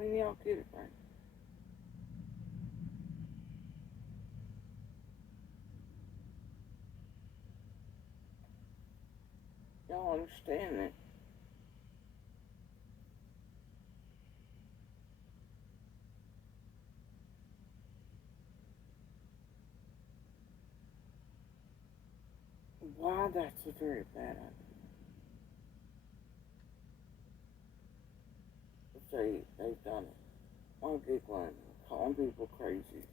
I mean, y'all get it, right? Y'all understand that? Why that's a very bad idea. If they've done it on giggling, calling people crazy,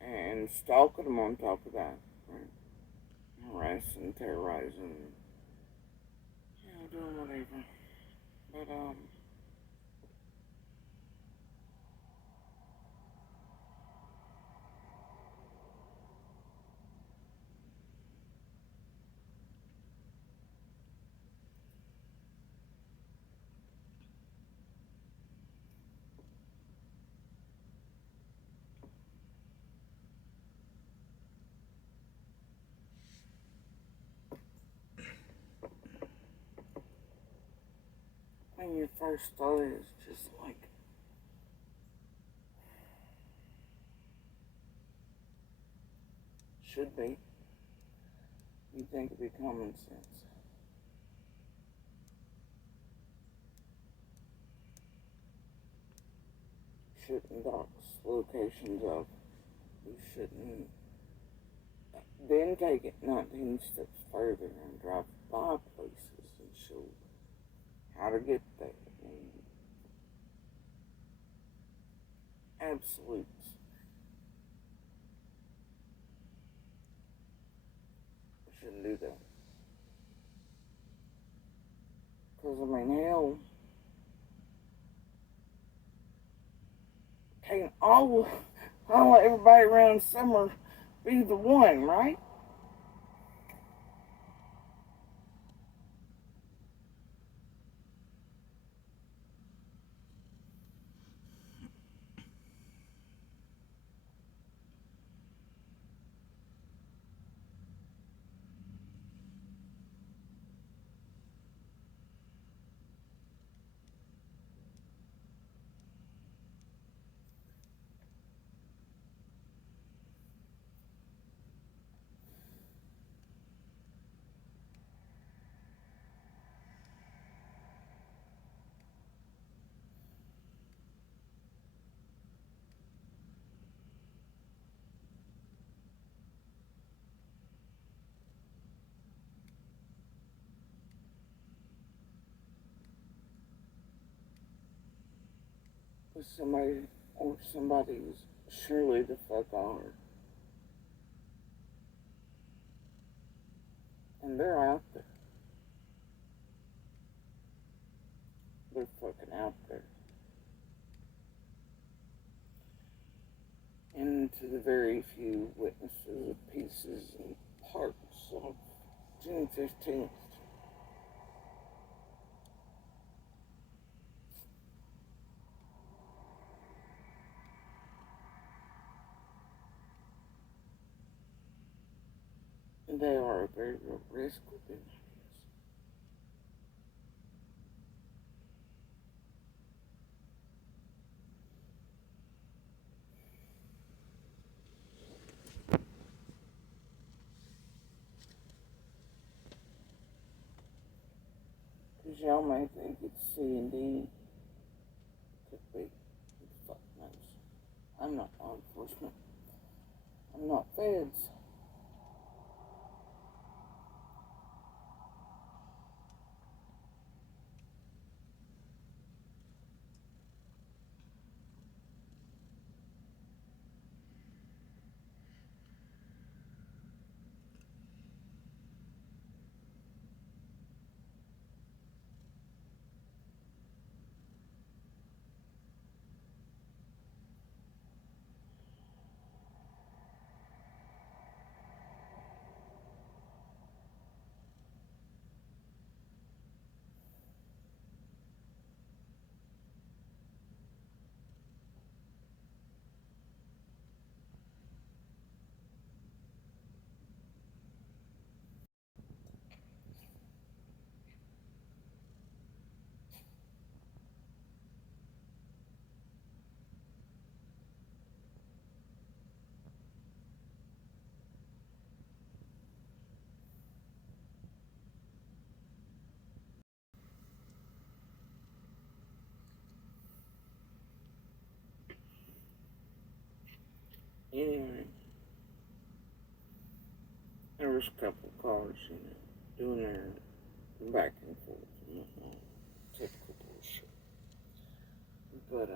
and stalking them on top of that, right? Harassing, terrorizing, doing whatever. But when your first thought is just like, should be, you think it'd be common sense. Shouldn't dox locations of, you shouldn't then take it 19 steps further and drive by places and show how to get there. Absolutes. Shouldn't do that. Because, I mean, hell, can't all everybody around summer be the one, right? With somebody or somebody's surely the fuck are. And they're out there. They're fucking out there. And to the very few witnesses of pieces and parts of June 15th, they are a very real risk within this. Because y'all may think it's C and D. Could be. Who the fuck knows? I'm not law enforcement. I'm not feds. Anyway, there was a couple cars, doing their back and forth and whatnot. Typical bullshit. But,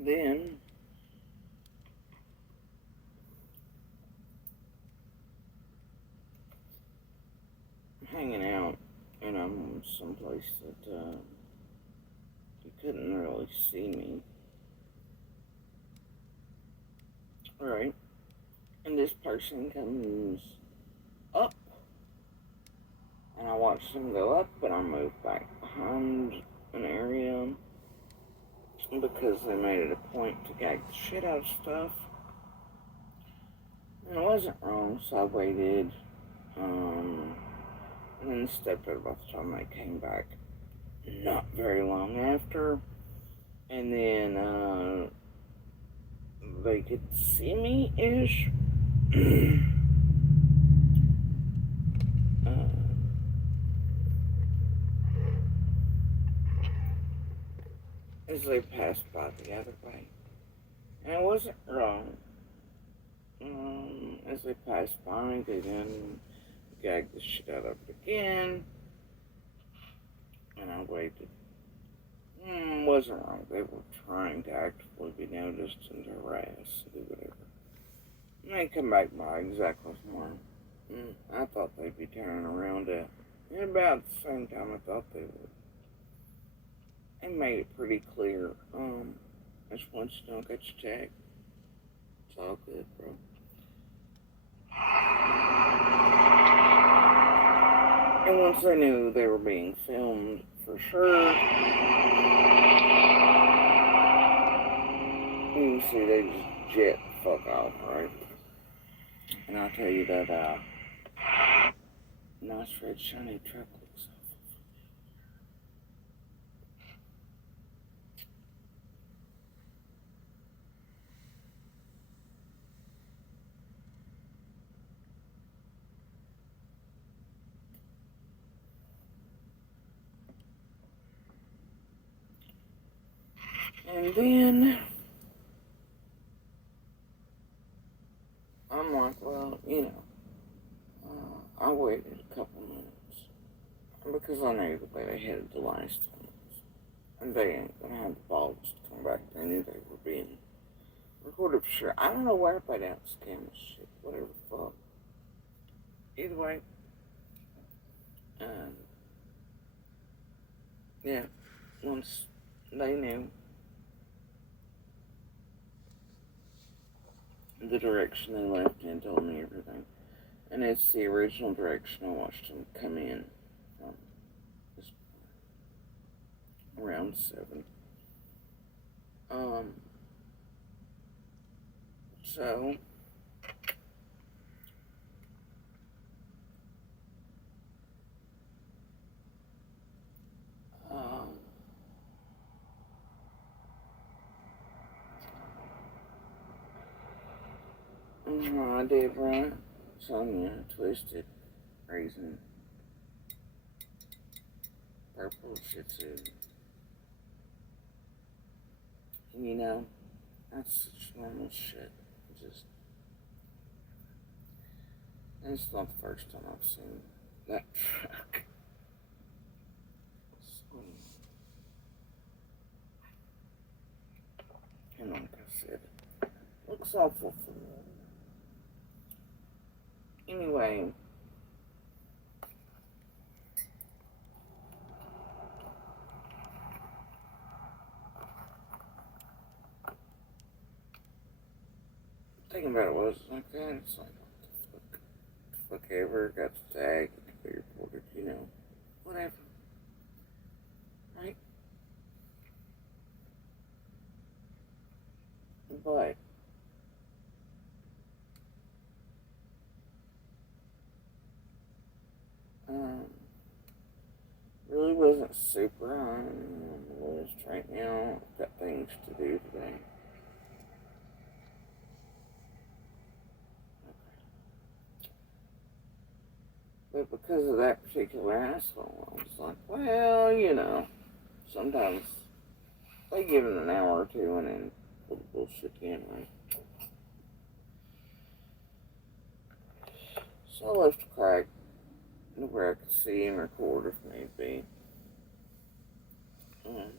then hanging out, and I'm someplace that you couldn't really see me. Right? And this person comes up, and I watch them go up, and I move back behind an area because they made it a point to gag the shit out of stuff. And I wasn't wrong, so I waited, and then stepped out by the time they came back. Not very long after, and then they could see me-ish. As they passed by the other way. And I wasn't wrong. As they passed by, they then gagged the shit out of it again. And I waited. Wasn't wrong. They were trying to actively be noticed and harass and do whatever. And they come back by exactly one. I thought they'd be turning around at about the same time I thought they would. They made it pretty clear. Just once you don't get your tag, it's all good, bro. And once they knew they were being filmed for sure, you can see they just jet the fuck off, right? And I'll tell you that, nice red shiny truck looks awful. And then I'm like, well, I waited a couple minutes because I knew the way they headed the last time, and they ain't gonna have the balls to come back. They knew they were being recorded for sure. I don't know where they put out this camera shit, whatever the fuck. Either way, yeah, once they knew the direction they left in, told me everything. And it's the original direction I watched them come in from around 7. So I did right. Sonia, twisted, raisin, purple shih tzu. That's such normal shit. And it's not the first time I've seen that truck. And like I said, looks awful for me. Anyway, thinking about it was like that. It's like, what the fuck ever, got the tag, it could be reported, whatever. Right? But really wasn't super on the list right now. Got things to do today. But because of that particular asshole, I was like, well, you know, sometimes they give it an hour or two and then pull the bullshit again, right? So I left a crack where I could see and record if need be. And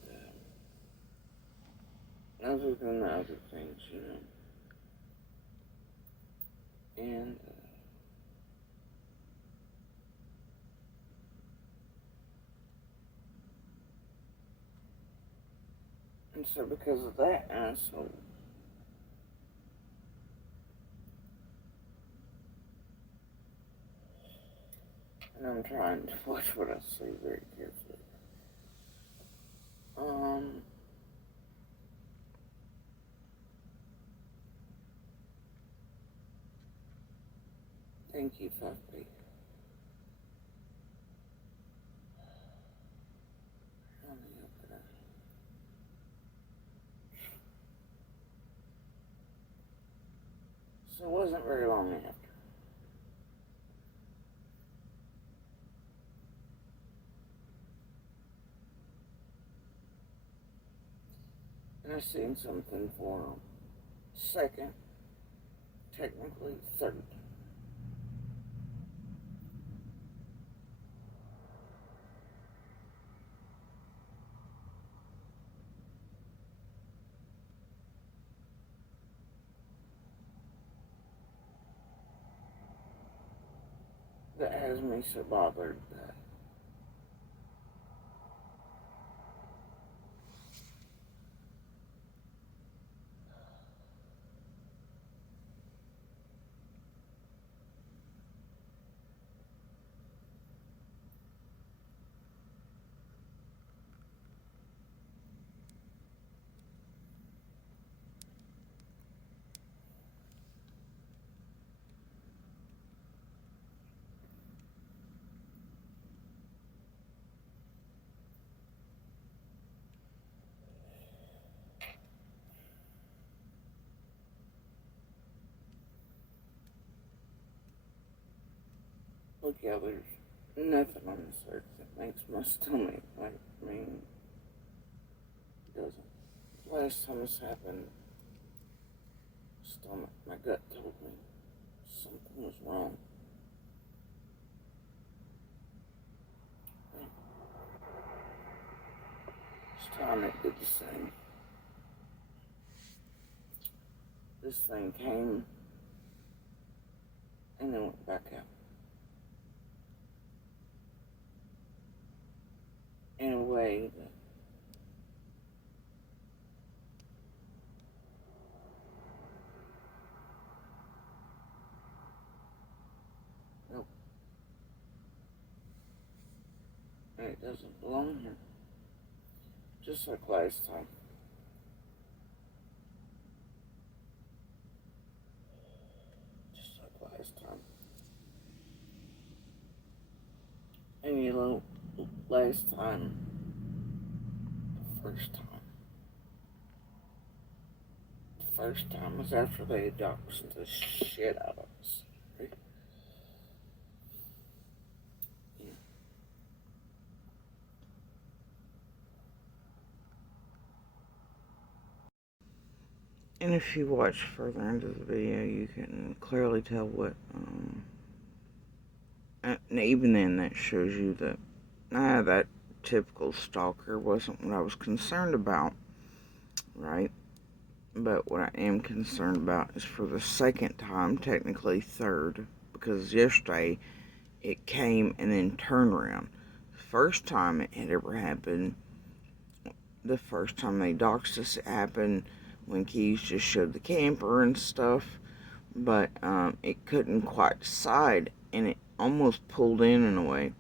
other than the other things, you know. And so because of that asshole, and I'm trying to watch what I say very carefully. Thank you, 5B. So it wasn't very long after. And I seen something for second, technically third. That has me so bothered that look, yeah, there's nothing on this earth that makes my stomach, like, I mean, it doesn't. Last time this happened, my gut told me something was wrong. This time it did the same. This thing came and then went back out. In a way that nope, it doesn't belong here. Just like last time. Just like last time. And you know, last time, the first time was after they had doxed the shit out of us. Right? Yeah. And if you watch further into the video, you can clearly tell what, and even then that shows you that, that typical stalker wasn't what I was concerned about, right? But what I am concerned about is for the second time, technically third, because yesterday it came and then turned around. The first time it had ever happened, the first time they doxed us, it happened when Keys just showed the camper and stuff, but it couldn't quite decide, and it almost pulled in a way,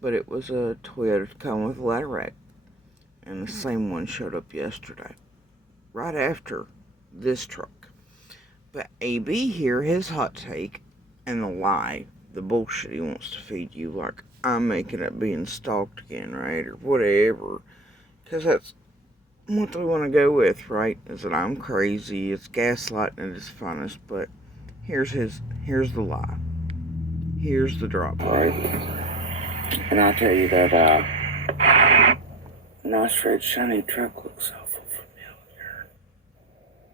but it was a Toyota Tacoma with a ladder rack, and the same one showed up yesterday, right after this truck. But AB here, his hot take, and the lie, the bullshit he wants to feed you, like I'm making up being stalked again, right, or whatever, because that's what we want to go with, right, is that I'm crazy, it's gaslighting at its finest. But here's the lie. Here's the drop, right? And I'll tell you that, nice red shiny truck looks awful familiar.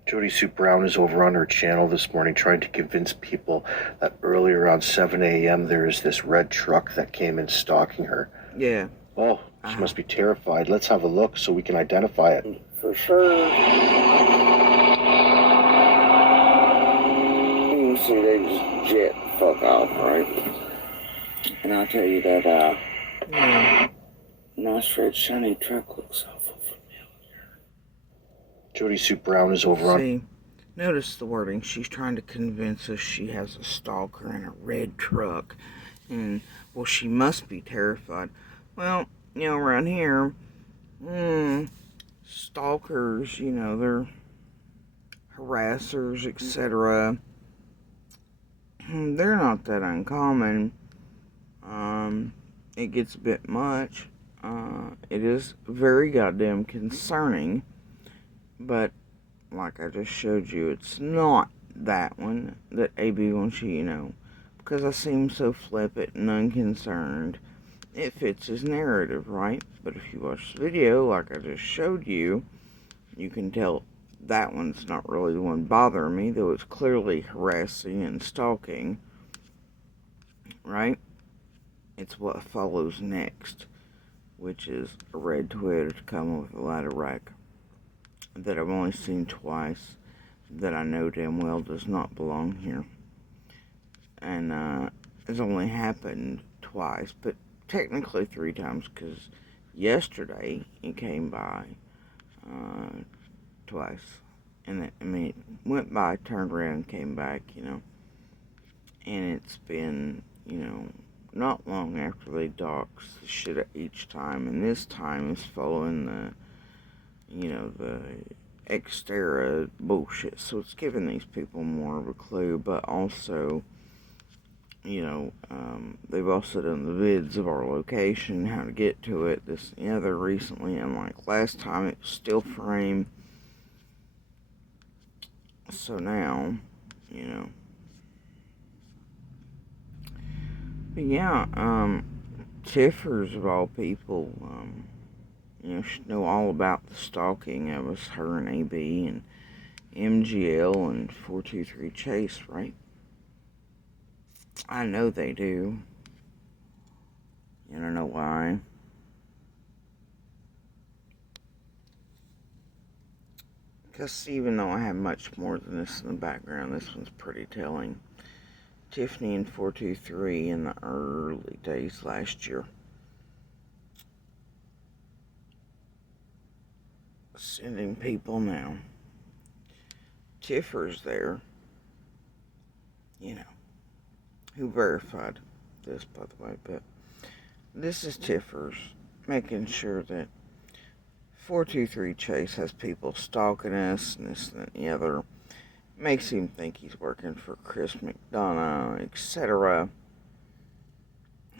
Jody Sue Brown is over on her channel this morning trying to convince people that earlier around 7 a.m. there is this red truck that came in stalking her. Yeah. Oh, she must be terrified. Let's have a look so we can identify it. For sure. You can see they just jet the fuck off, right? And I'll tell you that, nice red shiny truck looks awful familiar. Jody Sue Brown is over on... See, notice the wording. She's trying to convince us she has a stalker in a red truck. And, well, she must be terrified. Well, you know, around here, stalkers, you know, they're harassers, etc. They're not that uncommon. It gets a bit much. It is very goddamn concerning. But, like I just showed you, it's not that one that AB wants you, you know, because I seem so flippant and unconcerned. It fits his narrative, right? But if you watch the video, like I just showed you, you can tell that one's not really the one bothering me, though it's clearly harassing and stalking, right? It's what follows next, which is a red Toyota Tacoma with a ladder rack that I've only seen twice, that I know damn well does not belong here. And it's only happened twice, but technically 3 times, because yesterday it came by twice. And it went by, turned around, came back, you know. And it's been, you know, not long after they doxed the shit each time. And this time is following the, you know, the Xterra bullshit. So it's giving these people more of a clue, but also, you know, they've also done the vids of our location, how to get to it, this and the other recently, and like last time it was still frame. So now, you know. But yeah, Tiffers of all people, you know, should know all about the stalking of us, her and AB and MGL and 423 Chase, right? I know they do. You don't know why. Because even though I have much more than this in the background, this one's pretty telling. Tiffany and 423 in the early days last year. Sending people now. Tiffer's there. You know. Who verified this, by the way. But this is Tiffer's. Making sure that 423 Chase has people stalking us and this and the other. Makes him think he's working for Chris McDonough, etc.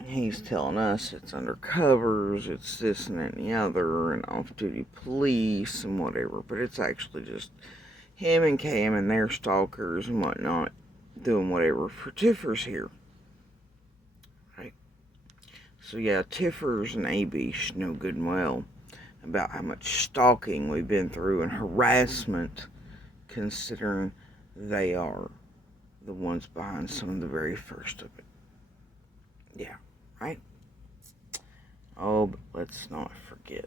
He's telling us it's undercovers, it's this and that and the other, and off-duty police and whatever. But it's actually just him and Cam and their stalkers and whatnot doing whatever for Tiffers here. Right? So yeah, Tiffers and AB should know good and well about how much stalking we've been through and harassment, considering they are the ones behind some of the very first of it. Yeah, right? Oh, but let's not forget.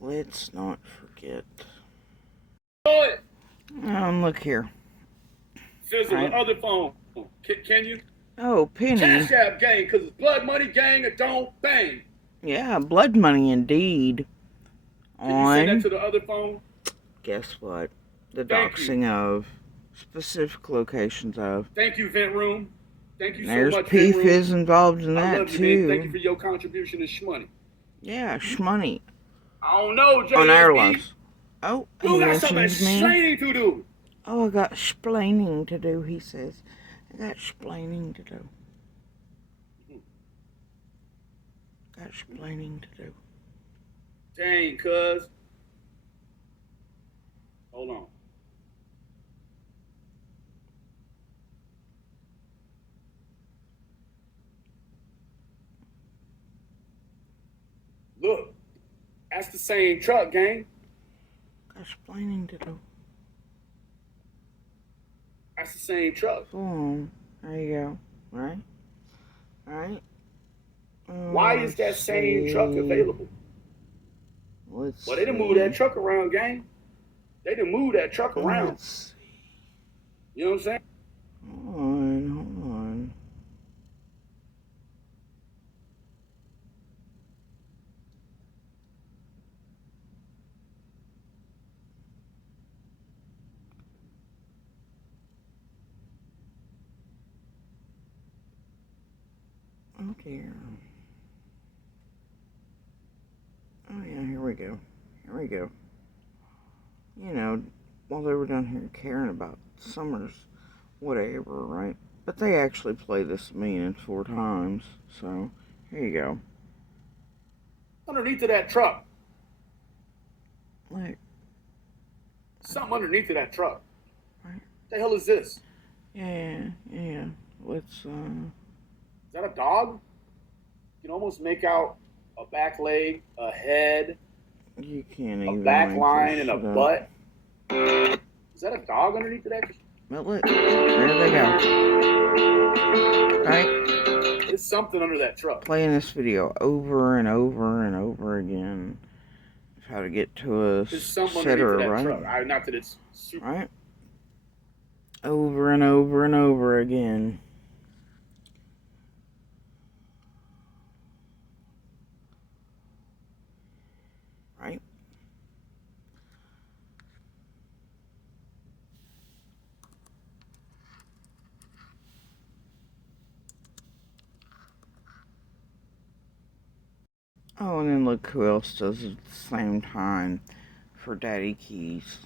Let's not forget. Look here. Sizzle, right. The other phone. Can you? Oh, Penny. Cash App gang, because it's blood money gang and don't bang. Yeah, blood money indeed. Can you send that to the other phone? Guess what? The doxing of specific locations of. Thank you, Vent Room. Thank you There's so much, P Fizz involved in that, I love you, too. man. Thank you for your contribution to Shmoney. Yeah, Shmoney. I don't know, JSB. On our lives. Oh, you got something explaining to do. Oh, I got explaining to do, he says. I got explaining to do. Got explaining to do. Dang, cuz. Hold on. That's the same truck, gang. Explaining to them. That's the same truck. Boom. There you go. Right? Alright. Why is that same truck available? Well, they done moved that truck around, gang. They done moved that truck around. You know what I'm saying? Hold on. Oh dear. Oh yeah, here we go. You know, while they were down here caring about Summers, whatever, right? But they actually play this 1,004 times, so here you go. Underneath of that truck. Look. Something underneath of that truck. Right. What the hell is this? Yeah. Let's, Is that a dog? You can almost make out a back leg, a head, you can't a even back line, and a butt. Is that a dog underneath of that? But look, there they go. Right? There's something under that truck. Playing this video over and over and over again. How to get to a cetera, right? Truck. Not that it's super. Right? Over and over and over again. Right? Oh, and then look who else does it at the same time for Daddy Keys.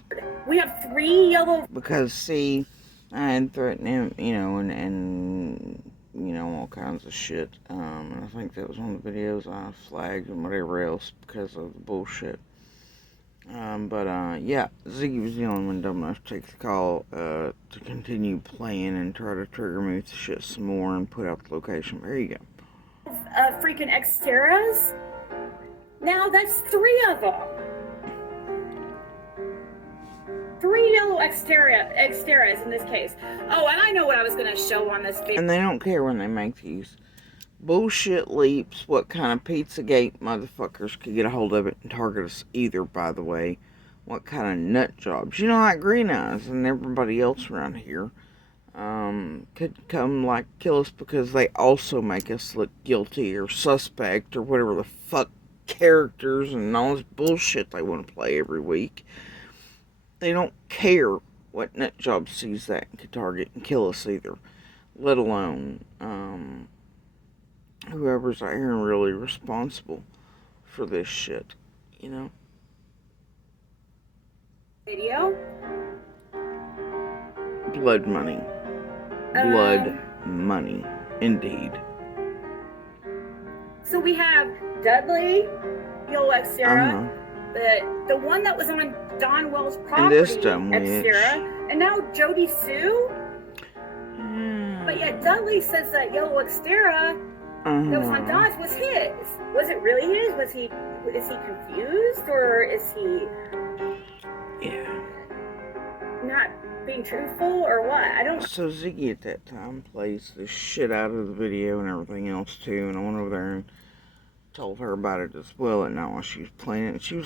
We have 3 yellow. Because, see, I had threatened him, you know, and you know, all kinds of shit. And I think that was one of the videos I flagged and whatever else because of the bullshit. Yeah, Ziggy was the only one dumb enough to take the call to continue playing and try to trigger me with the shit some more and put out the location. There you go. Freaking Xteras. Now that's 3 of them. 3 yellow Xteras in this case. Oh, and I know what I was going to show on this video. And they don't care when they make these bullshit leaps what kind of Pizzagate motherfuckers could get a hold of it and target us either, by the way. What kind of nut jobs. You know, like Green Eyes and everybody else around here could come, like, kill us because they also make us look guilty or suspect or whatever the fuck characters and all this bullshit they want to play every week. They don't care what nut job sees that and could target and kill us either. Let alone, whoever's out here really responsible for this shit, you know? Video. Blood money. Blood money. Indeed. So we have Dudley, yellow Xtera, the one that was on Don Wells' property, Xtera, and now Jody Sue. But yet Dudley says that yellow Xtera that was on Don's was his. Was it really his? Is he confused, or is he not being truthful, or what? I don't. So Ziggy at that time plays the shit out of the video and everything else too, and I went over there and told her about it as well at night while she was playing it, and she was